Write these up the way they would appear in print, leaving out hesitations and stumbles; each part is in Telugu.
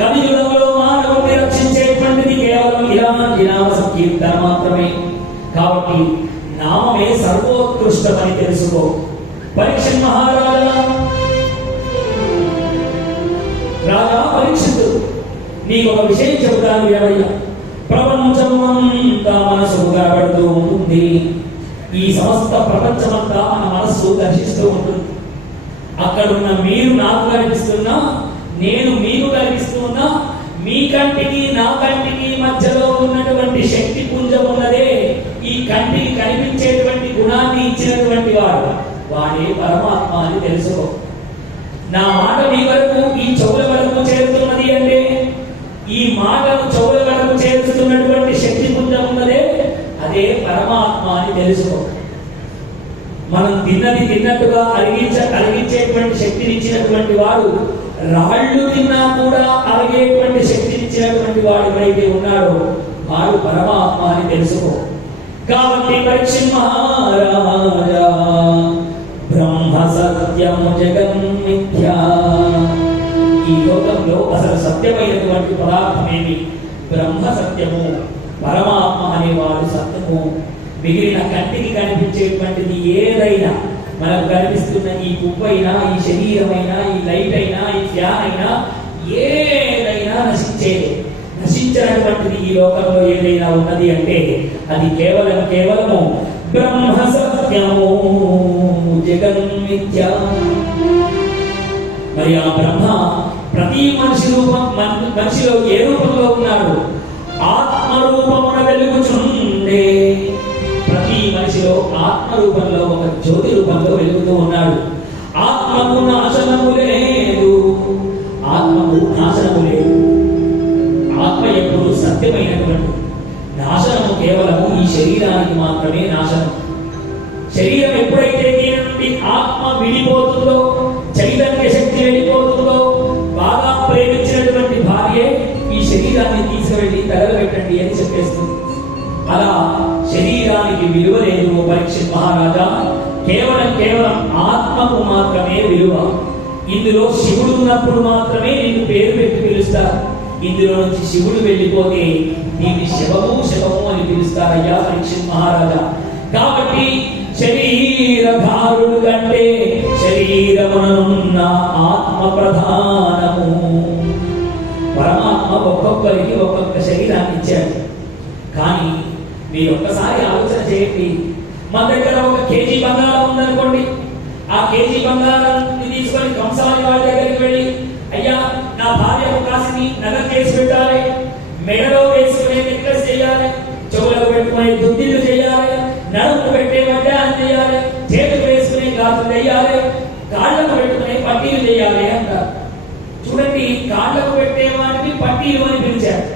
కలియుగంలో మానవుని రక్షించేటువంటిది కేవలం ఇలాంటి నామ సంకీర్తన మాత్రమే. కాబట్టి నామమే సర్వోత్కృష్టమని తెలుసుకో. పరీక్షిత్ మహారాజా, రాజా పరీక్షితు, నీకు ఒక విషయం చెబుతాను వినవయ్యా. ప్రపంచం అంతా మనసు కనబడుతూ ఉంటుంది. ఈ సమస్త ప్రపంచమంతా మన మనస్సు దర్శిస్తూ ఉంటుంది. అక్కడున్న మీరు నాకు కనిపిస్తున్నా, నేను మీకు కనిపిస్తున్నా. మీ కంటికి నా కంటికి మధ్యలో ఉన్నటువంటి శక్తి పుంజం ఉన్నదే ఈ కంటికి కనిపించేటువంటి గుణాన్ని ఇచ్చినటువంటి వాడే పరమాత్మ అని తెలుసుకో. నా మాట మీ వరకు, ఈ చెవుల వరకు చేరుతున్నది అంటే ఈ మాటను చెవుల వరకు చేరుతున్నటువంటి శక్తి పుంజం ఉన్నదే అదే పరమాత్మ అని తెలుసుకో. మనం తిన్నది తిన్నట్టుగా అరిగించేటువంటి శక్తిని ఇచ్చినటువంటి వాడు, రాళ్ళు తిన్నా కూడా అరిగేటువంటి శక్తిని ఇచ్చినటువంటి వాడు ఎవరైతే ఉన్నాడో వాడు పరమాత్మ అని తెలుసుకో. కాబట్టి పరీక్షిత్ మహారాజా, బ్రహ్మ సత్యము జగన్మిథ్యా, ఈ లోకంలో అసలు సత్యమైనటువంటి పదార్థమేమి? బ్రహ్మ సత్యము, పరమాత్మ అనేవాడు సత్యము. మిగిలిన కంటికి కనిపించేటువంటిది ఏదైనా, మనకు కనిపిస్తున్న ఈ పువ్వైనా, ఈ శరీరమైనా, ఈ లైట్ అయినా, ఈ ఫ్యాన్ అయినా, ఏదైనా నశించినటువంటిది ఈ లోకంలో ఏదైనా ఉన్నది అంటే అది కేవలము బ్రహ్మ సత్యము జగన్మిథ్యా. మరి ఆ బ్రహ్మ ప్రతి మనిషిలో ఏ రూపంలో ఉన్నాడు? ఆత్మరూపమున వెలుగుచుండే. ప్రతి మనిషిలో ఆత్మరూపంలో ఒక జ్యోతి రూపంలో వెలుగుతూ ఉన్నాడు. ఆత్మకు నాశనము లేదు, ఆత్మకు నాశనము లేదు. ఆత్మ ఎప్పుడు సత్యమైనటువంటి, నాశనము కేవలము ఈ శరీరానికి మాత్రమే నాశనం. శరీరం ఎప్పుడైతే దీని నుండి ఆత్మ విడిపోతుందో, చైతన్య శక్తి వెళ్ళిపోతుందో, బాగా ప్రేమించినటువంటి భార్య ఈ శరీరాన్ని తీసుకువెళ్ళి తగలబెట్టండి అని చెప్పేస్తుంది. అలా శరీరానికి విలువ లేదు పరీక్షిత్ మహారాజా. కేవలం ఆత్మకు మాత్రమే విలువ. ఇందులో శివుడు ఉన్నప్పుడు మాత్రమే నిన్ను పేరు పెట్టి పిలుస్తారు. ఇందులో నుంచి శివుడు వెళ్ళిపోతే దీన్ని శవము అని పిలుస్తారయ్యా పరీక్షిత్ మహారాజా. కాబట్టి శరీరధారుడు కంటే శరీరమునున్న ఆత్మ ప్రధానము. పరమాత్మ ఒక్కొక్కరికి ఒక్కొక్క శరీరాన్ని ఇచ్చాడు. కానీ మీరు ఒక్కసారి ఆలోచన చేయండి. మన దగ్గర ఒక కేజీ బంగారం ఉందనుకోండి. ఆ కేజీ బంగారం తీసుకొని కంసాలి వాడి దగ్గరికి వెళ్ళి, అయ్యా నా భార్యకు కాసిని నగలు చేసి పెట్టాలి, మెడలో వేసుకునే నెక్లెస్ చేయాలి, చెవులకు పెట్టుకునే దుద్దిళ్ళు చేయాలి, నడుము పెట్టే వడ్డానం చేయాలి, చేతులు వేసుకునే గాజులు చేయాలి, కాళ్ళకు పెట్టుకునే పట్టీలు చేయాలి అంటారు. చూడండి, కాళ్ళకు పెట్టే వాటిని పట్టీలు అని పిలిచారు,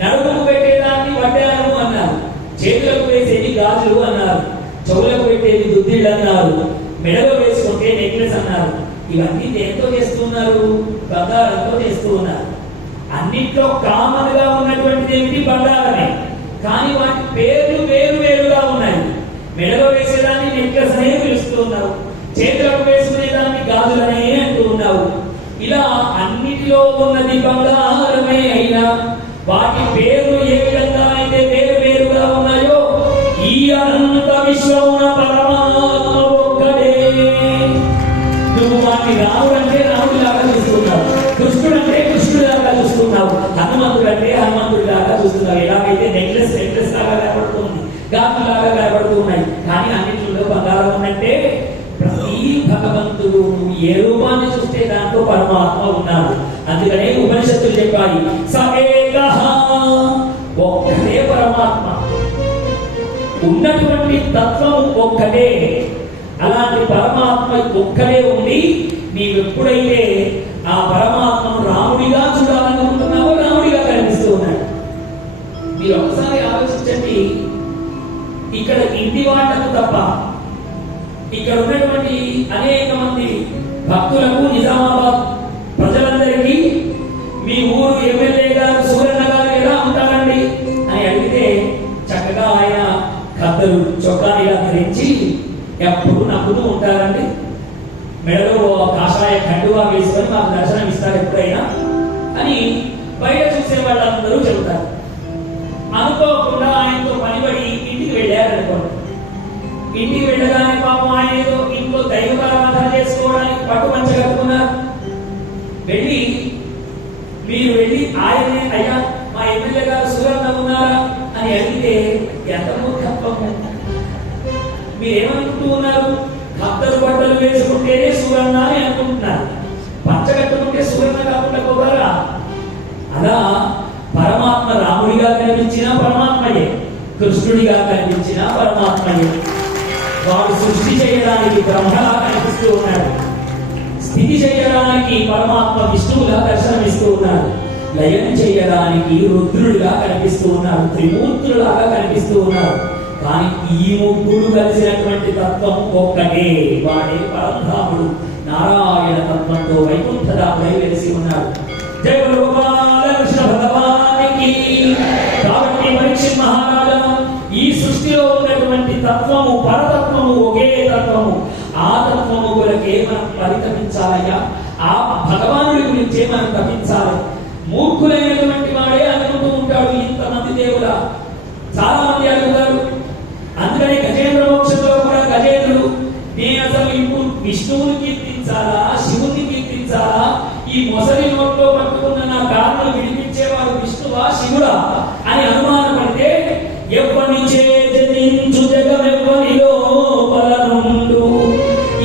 నడుముకు పెట్టేదాన్ని వడ్డానము అన్నారు, చేతులకు వేసేది గాజులు అన్నారు, చెవులకు పెట్టేది దుద్దిళ్ళు అన్నారు, మెడలో వేసుకుంటే నెక్లెస్ అన్నారు. ఇవన్నీ దేంతో చేస్తున్నారు? బంగారంతో చేస్తూ ఉన్నారు. అన్నిట్లో కామన్ గా ఉన్నటువంటిది ఏమిటి? బంగారమే. కానీ వాటి పేర్లు వేరుగా ఉన్నాయి. మెడలో వేసేదాన్ని నెక్లెస్ అనే పిలుస్తూ ఉన్నారు, చేతులకు వేసుకునేదాన్ని గాజులనే అంటూ ఉన్నావు. ఇలా అన్నిటిలో ఉన్నది బంగారమే అయినా వాటి పేర్లు ఏ విధంగా అయితే వేరుగా ఉన్నాయో, ఈ అనంత విశ్వమున పరమాత్మ ఒక్కడే. నువ్వు వాటిని రాముడంటే రాముడిలాగా చూస్తున్నావు, కృష్ణుడంటే కృష్ణుడిలాగా చూస్తున్నావు, హనుమంతుడంటే హనుమంతుడిలాగా చూస్తున్నావు. ఎలాగైతే నెక్లెస్ లాగా కనబడుతుంది, గాజులాగా కనబడుతూ ఉన్నాయి. కానీ అన్నింటిలో బంగారం ఉన్నట్టే ప్రతి భగవంతుడు ఏ రూపాన్ని చూస్తే దాంట్లో పరమాత్మ ఉన్నారు. అందుకనే ఉపనిషత్తులు చెప్పాలి, సఏకః, ఒక్కటే పరమాత్మ, ఉన్నటువంటి తత్వం ఒక్కటే. అలాంటి పరమాత్మ ఒక్కడే ఉండి నీవెప్పుడైతే ఆ పరమాత్మను రాముడిగా చూడాలనుకుంటున్నావో రాముడిగా కనిపిస్తూ ఉన్నాడు. మీరు ఒకసారి ఆలోచించండి, ఇక్కడ ఇంటి వాళ్ళకు తప్ప ఇక్కడ ఉన్నటువంటి అనేక మంది భక్తులకు, నిజామాబాద్ ప్రజలందరికీ మీ ఊరు ఎమ్మెల్యే గారు సూరన్న గారు ఎలా ఉంటారండి అని అడిగితే చక్కగా ఆయన కద్దరు చొక్కానిగా ధరించి ఎప్పుడు నవ్వుతూ ఉంటారండి. మెడలో కాషాయ కండువా వేసుకొని మాకు దర్శనం ఇస్తారు ఎప్పుడైనా అని పంచగట్టుకున్నారు. వెళ్ళి మీరు వెళ్ళి ఆయనే అయ్యా మా ఎమ్మెల్యే గారు సూరన్న ఉన్నారా అని అడిగితే ఎంత మూర్ఖత్వము. మీరేమనుకుంటూ ఉన్నారు? ఖద్దరు బట్టలు వేసుకుంటేనే సూరన్న అని అనుకుంటున్నారు. పంచగట్టుకుంటే సూరన్న కాకుండా పోతారా? అలా పరమాత్మ రాముడిగా కనిపించిన పరమాత్మయే, కృష్ణుడిగా కనిపించిన పరమాత్మయే. వాడు సృష్టి చేయడానికి బ్రహ్మలా కనిపిస్తూ ఉన్నాడు, స్థితి చేయడానికి పరమాత్మ విష్ణువుగా దర్శనమిస్తూ ఉన్నాడు, లయం చేయడానికి రుద్రుడిగా కనిపిస్తూ ఉన్నాడు, త్రిమూర్తులులాగా కనిపిస్తూ ఉన్నాడు. కానీ ఈ ముగ్గురు కలిసినటువంటి తత్వం ఒక్కటే, వాడే పరబ్రహ్మడు. నారాయణ తత్వంతో వైకుంఠధాముడై వెలిసి ఉన్నాడు. జయ గోపాలకృష్ణ భగవానికి. కాబట్టి పరీక్షిత్ మహారాజా, ఈ సృష్టిలో ఉన్నటువంటి తత్వము పరతత్వము ఒకే తత్వము. ఆ తత్వము కొరకే మనం పరితపించాలయ్యా, ఆ భగవానుడి గురించే మనం తప్పించాలి. మూర్ఖులైనటువంటి వాడే అనుకుంటూ ఉంటాడు ఇంతమంది దేవుల. చాలా మంది అడుగుతారు. అందుకనే గజేంద్ర మోక్షంలో కూడా గజేంద్రుడు నేను అసలు ఇప్పుడు విష్ణువుని కీర్తించాలా శివుని కీర్తించాలా, ఈ మొసలి నోట్లో పట్టుకున్న నా కారణం విడిపించేవాడు విష్ణువా శివుడా అని అనుమానపడితే, ఎవ్వని చేతించు జగమెవ్వనిలో బలనుండు.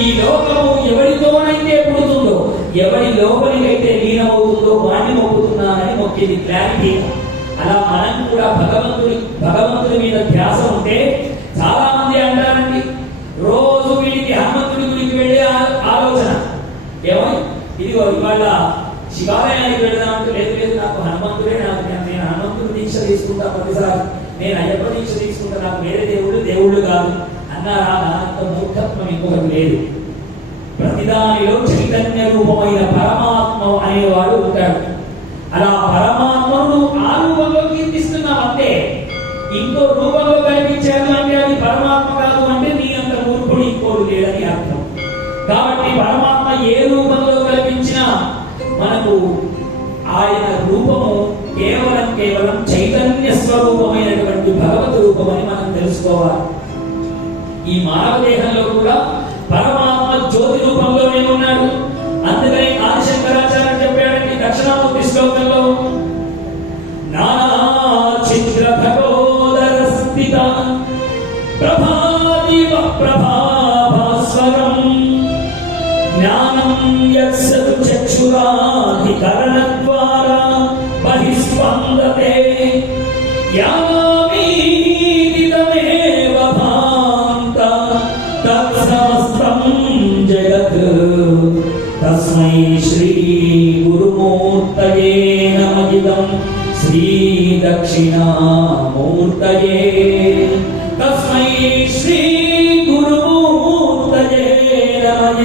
ఈ లోకము ఎవరితోనైతే పుడుతుందో, ఎవరి లోపలికైతే లీనమవుతుందో వాడిని మొక్కుతున్నానని మొక్కింది క్లారిటీ. అలా మనం కూడా భగవంతుడి మీద ధ్యాస ఉంటే, చాలా మంది అంటారండి రోజు వీడికి హనుమంతుడి గురికి వెళ్ళే ఆలోచన. ఏమో ఇదిగో ఇవాళ శివాలయానికి వెళ్దామంటే, లేదు లేదు నాకు హనుమంతుడే, నేను హనుమంతుడి దీక్ష తీసుకుంటా ప్రతిసారి, నేను అయ్యప్ప దీక్ష తీసుకుంటా, నాకు వేరే దేవుళ్ళు కాదు అన్నారా? అంత మూర్ఖత్వం ఇంకొకటి లేదు. ప్రతిదానిలో చైతన్య రూపమైన పరమాత్మ అనేవాడు ఉంటాడు. అలా పరమాత్మను ఆ రూపంలో కీర్తిస్తున్నావు అంతే. ఇంకో రూపంలో కనిపించాడు అంటే అది పరమాత్మ కాదు అంటే నీ అంత మూర్ఖుడు ఇంకోడు లేదని అర్థం. కాబట్టి పరమాత్మ ఏ రూపంలో కల్పించినా మనకు ఆయన రూపము కేవలం చైతన్య స్వరూపమైనటువంటి భగవత్ రూపమని మనం తెలుసుకోవాలి. ఈ మానవ దేహంలో కూడా పరమాత్మ జ్యోతి రూపంలోనే ఉన్నాడు. అందుకని ఆదిశంకరాచార్య చెప్పాడండి దక్షిణామూర్తి శ్లోకంలో, నానా చిత్ర భగోదర స్థిత ప్రభాదివ ప్రభాభాస్వరం జ్ఞానం యస్సు చక్షురాధికరణద్వారా బహిస్పందతే యామీదిదమేవ భాంత తత్సమస్తం జగత్ తస్మై శ్రీ గురుమూర్తయే నమః శ్రీ దక్షిణామూర్తయే తస్మై శ్రీ గురుమూర్తయే నమః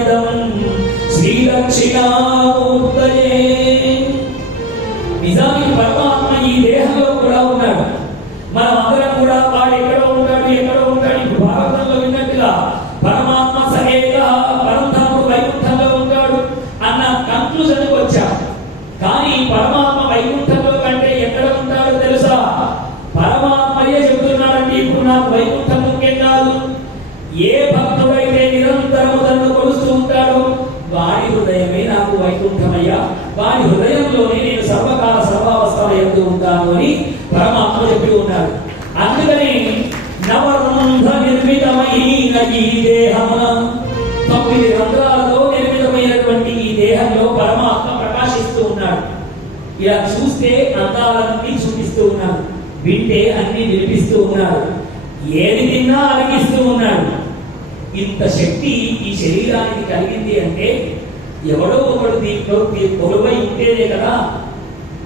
శ్రీ దక్షిణామూర్తయే. నిజానికి పరమాత్మ ఈ దేహంలో కూడా ఉన్నాడు. మనం అందరం కూడా వాడు ఎక్కడో ఉంటాడు ఇప్పుడు భారతంలో విన్నట్టుగా పరమాత్మ సహేగా పరంధాముడు వైకుంఠంలో ఉంటాడు అన్న కన్క్లూజన్కి వచ్చాం. కానీ పరమాత్మ వైకుంఠంలో కంటే ఎక్కడ ఉంటాడో తెలుసా? పరమాత్మయే చెబుతున్నాడండి, ఇప్పుడు నాకు వైకుంఠం ముఖ్యం కాదు. ఏ భక్తుడైతే నిరంతరము తనను కొలుస్తూ ఉంటాడో వాడి హృదయమే నాకు వైకుంఠమయ్యా, వాడి హృదయంలోనే నేను సర్వకాల సర్వావస్థల ఎందు ఉంటాను అని పరమాత్మ చెప్పి ఉన్నాడు. అందుకని నవరంధ్ర నిర్మితమైన ఈ దేహమున, 9 రంధ్రాలతో నిర్మితమైనటువంటి ఈ దేహంలో పరమాత్మ ప్రకాశిస్తూ ఉన్నాడు. ఇలా చూస్తే అందాలన్నీ చూపిస్తూ ఉన్నాడు, వింటే అన్ని వినిపిస్తూ ఉన్నాడు, ఏది తిన్నా అరిగిస్తూ ఉన్నాడు. ఇంత శక్తి ఈ శరీరానికి కలిగింది అంటే ఎవడో ఒకడు దీంట్లో కొలువై ఉంటేనే కదా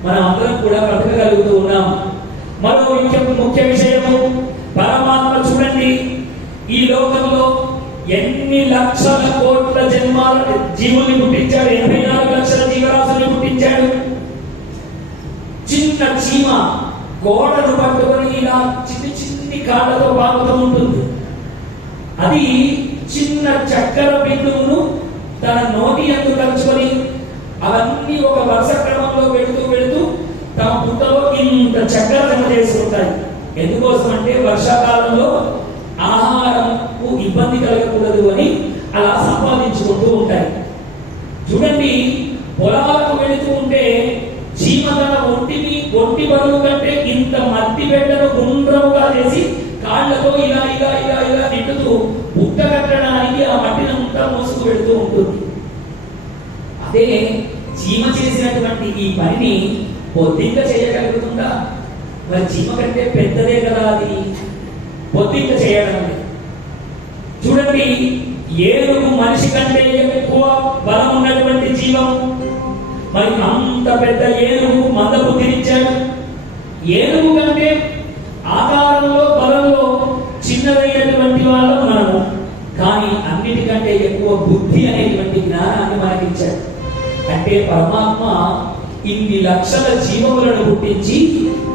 మనం అందరం కూడా బ్రతకగలుగుతూ ఉన్నాం. మరో ముఖ్య విషయము, పరమాత్మ చూడండి ఈ లోకంలో ఎన్ని లక్షల కోట్ల జన్మాల జీవుల్ని పుట్టించాడు, 84 లక్షల జీవరాశుల్ని పుట్టించాడు. చిన్న చీమ గోడను పట్టుకొని ఇలా చిన్ని కాళ్ళతో పాకుతూ ఉంటుంది. అది చిన్న చక్కెర బిందువును తన నోటి యందు కలుచుకొని అవన్నీ ఒక వరుస క్రమంలో వెళుతూ తమ పుట్టలో ఇంత చక్కెర జమ చేసుకుంటాయి. ఎందుకోసం అంటే వర్షాకాలంలో ఆహారంకు ఇబ్బంది కలగకూడదు అని అలా సంపాదించుకుంటూ ఉంటాయి. పొలాలకు వెళుతూ ఉంటే చీమ తన ఒంటి బరువు కంటే ఇంత మట్టి బిడ్డను గుండ్రముగా చేసి కాళ్లతో ఇలా ఇలా ఇలా ఇలా నిండుతూ బుట్ట కట్టడానికి ఆ మట్టిని అంతా మోసుకు వెళుతూ ఉంటుంది. అదే చీమ చేసినటువంటి ఈ పనిని బొద్దింక చేయగలుగుతుందా? మరి చీమ కంటే పెద్దదే కదా అది, బొద్దింక చేయడం. చూడండి, ఏనుగు మనిషి కంటే ఎక్కువ బలం ఉన్నటువంటి జీవం. మరి అంత పెద్ద ఏనుగు మందబుద్ధినిచ్చాడు. ఏనుగు కంటే ఆకారంలో బలంలో చిన్నదైనటువంటి వాళ్ళం మనము, కానీ అన్నిటికంటే ఎక్కువ బుద్ధి అనేటువంటి జ్ఞానాన్ని మనకిచ్చాడు. అంటే పరమాత్మ ఇన్ని లక్షల జీవములను పుట్టించి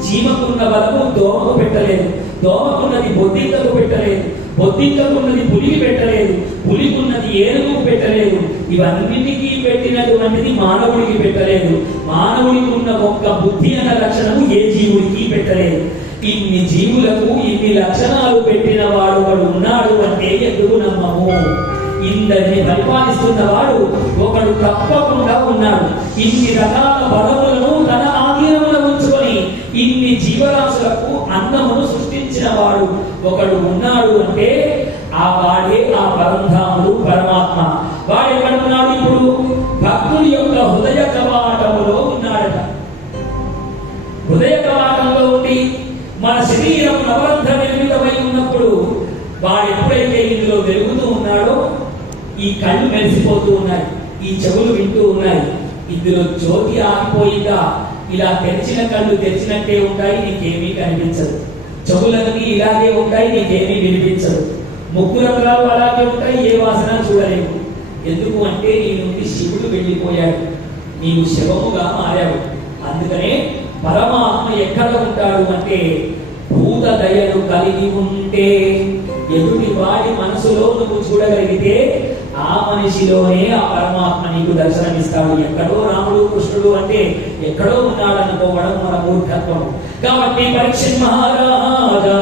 చీమకున్న బలము దోమకు పెట్టలేదు, దోమకున్నది బొద్దింకకు పెట్టలేదు, బొద్దింకకున్నది పులికి పెట్టలేదు, పులికున్నది ఏనుగుకు పెట్టలేదు. ఇవన్నిటికీ పెట్టినటువంటిది మానవుడికి పెట్టలేదు. మానవుడికి ఉన్న ఒక్క బుద్ధి అన్న లక్షణము ఏ జీవుడికి పెట్టలేదు. ఇన్ని జీవులకు ఇన్ని లక్షణాలు పెట్టిన వాడు ఒకడు ఉన్నాడు అంటే ఎందుకు నమ్మము? ఇందరిని పరిపాలిస్తున్నవాడు ఒకడు తప్పకుండా ఉన్నాడు. ఇన్ని రకాల బలములను తన ఆధీనంలో ఉంచుకొని ఇన్ని జీవరాశులకు అన్నమును సృష్టించిన వాడు ఒకడు ఉన్నాడు అంటే ఆ వాడే ఆ పరంధాముడు పరమాత్మ. వాడు ఎక్కడ ఉన్నాడు? ఇప్పుడు భక్తుడి యొక్క హృదయ కవాటములో ఉన్నాడట. హృదయ కవాటంలో ఉండి మన శరీరం నవరంధ్ర నిర్మితమై ఉన్నప్పుడు వాడు ఎప్పుడైతే ఇందులో వెలుగుతూ ఉన్నాడో ఈ కళ్ళు మెరిసిపోతూ ఉన్నాయి, ఈ చెవులు వింటూ ఉన్నాయి. ఇందులో జ్యోతి ఆగిపోయిందా? ఇలా తెరిచిన కళ్ళు తెరిచినట్టే ఉంటాయి, నీకేమీ కనిపించదు. చెవులన్నీ ఇలాగే ఉంటాయి, నీకేమీ వినిపించదు. ముక్కు రంధ్రాలు అలాగే ఉంటాయి, ఏ వాసన చూడలేవు. ఎందుకు అంటే నీ నుండి శివుడు వెళ్ళిపోయాడు, నీవు శివముగా మారావు. అందుకనే పరమాత్మ ఎక్కడ ఉంటాడు అంటే భూత దయను కలిగి ఉంటే, ఎదుటి వాడి మనసులో నువ్వు చూడగలిగితే ఆ మనిషిలోనే ఆ పరమాత్మ నీకు దర్శనమిస్తాడు. ఎక్కడో రాముడు కృష్ణుడు అంటే ఎక్కడో ఉన్నాడు అనుకోవడం మన మూర్ఖత్వం. కాబట్టి పరీక్షిత్ మహారాజా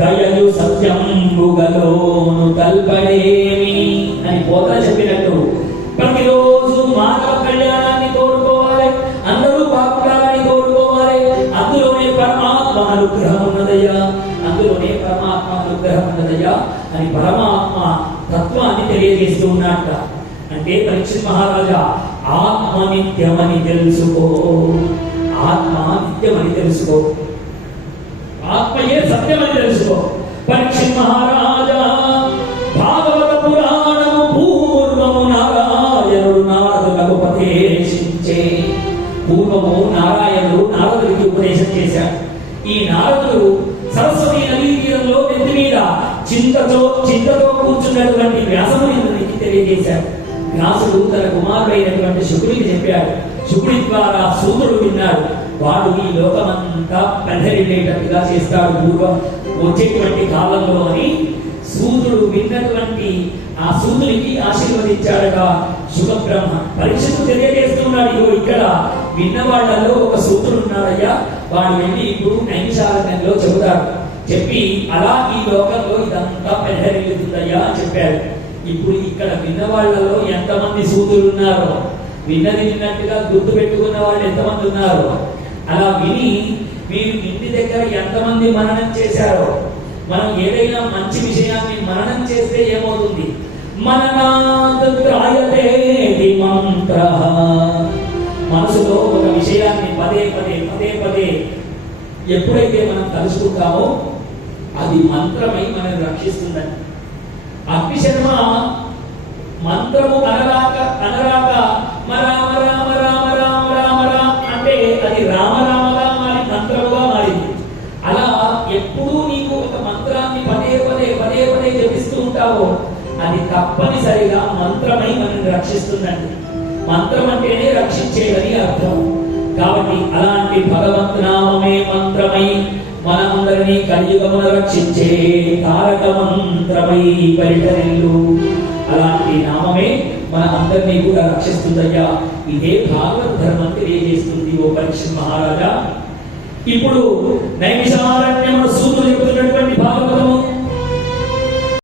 దయలు సత్యంబుగలోను కల్పడేమి అని బోధన చెప్పినట్టు ప్రతిరోజు మానవ కళ్యాణాన్ని కోరుకోవాలి, అందరూ బాగుండాలని కోరుకోవాలి. అందులోనే పరమాత్మ అనుగ్రహం ఉన్నదయ్యా, అందులోనే పరమాత్మ అనుగ్రహం ఉన్నదయ్యా అని పరమాత్మ తత్వాన్ని తెలియజేస్తూ ఉన్నట్ట. అంటే పరీక్షిత్ మహారాజా ఆత్మ నిత్యమని తెలుసుకో, ఆత్మ నిత్యమని తెలుసుకో, ఆత్మయే సత్యమని తెలుసుకో. పరీక్షిత్ మహారాజా భాగవత పురాణము పూర్వము నారాయణుడు నారదులకు ఉపదేశించే. పూర్వము నారాయణుడు నారదుడికి ఉపదేశం చేశాడు. ఈ నారదుడు సరస్వతి నదీ తీరంలో నెత్తి మీద చింతతో కూర్చున్నటువంటి వ్యాసమునికి తెలియజేశాడు. వ్యాసుడు తన కుమారుడైనటువంటి శుకుడికి చెప్పాడు. శుకుడి ద్వారా సూతుడు విన్నాడు. వాడు ఈ లోకమంతా పెద్దరిల్లేటట్టుగా చేస్తాడు పూర్వం వచ్చేటువంటి కాలంలో అని సూతుడు విన్నటువంటి ఆ సూతుడికి ఆశీర్వదించాడట శుకబ్రహ్మ. పరీక్షకు తెలియజేస్తున్నాడు, ఇగో ఇక్కడ విన్నవాళ్లలో ఒక సూతుడు ఉన్నాడయ్యా, వాడు వెళ్ళి ఇప్పుడు నైమిషారణ్యంలో చెబుతాడు. చెప్పి అలా ఈ లోకంలో ఇదంతా పెద్దరిల్లుతుందయ్యా అని చెప్పాడు. ఇప్పుడు ఇక్కడ విన్నవాళ్లలో ఎంతమంది సూతులు ఉన్నారో, విన్నది విన్నట్టుగా గుర్తు పెట్టుకున్న వాళ్ళు ఎంతమంది ఉన్నారో, అలా విని మీరు ఇంటి దగ్గర ఎంతమంది మననం చేశారో. మనం ఏదైనా మంచి విషయాన్ని మననం చేస్తే ఏమవుతుంది? మననాద్రాయతే మంత్ర. మనసులో ఒక విషయాన్ని పదే పదే పదే పదే ఎప్పుడైతే మనం తలుచుకుంటామో అది మంత్రమై మనల్ని రక్షిస్తుందని. అగ్నిశర్మ మంత్రము అనరాక రామ రామ రామ రామ రామ అంటే అది రామ రామగా మారి మంత్రముగా మారింది. అలా ఎప్పుడూ నీకు ఒక మంత్రాన్ని పదే పదే పదే పదే జపిస్తూ ఉంటావో అది తప్పనిసరిగా మంత్రమై మనల్ని రక్షిస్తుందండి. మంత్రం అంటేనే రక్షించేదని అర్థం. కాబట్టి అలాంటి భగవంతనామమే మంత్రమై మనందరినీ కలియుగమున రక్షించే తారక మంత్రమై పరిటరిల్లు. అలాంటి నామమే మన అందరినీ కూడా రక్షిస్తుందయ్యా. ఇదే భాగవత ధర్మం తెలియజేస్తుంది ఓ పరీక్షిత్ మహారాజా. ఇప్పుడు నైమిషారణ్యమున సూతుడు చెబుతున్నటువంటి భాగవతము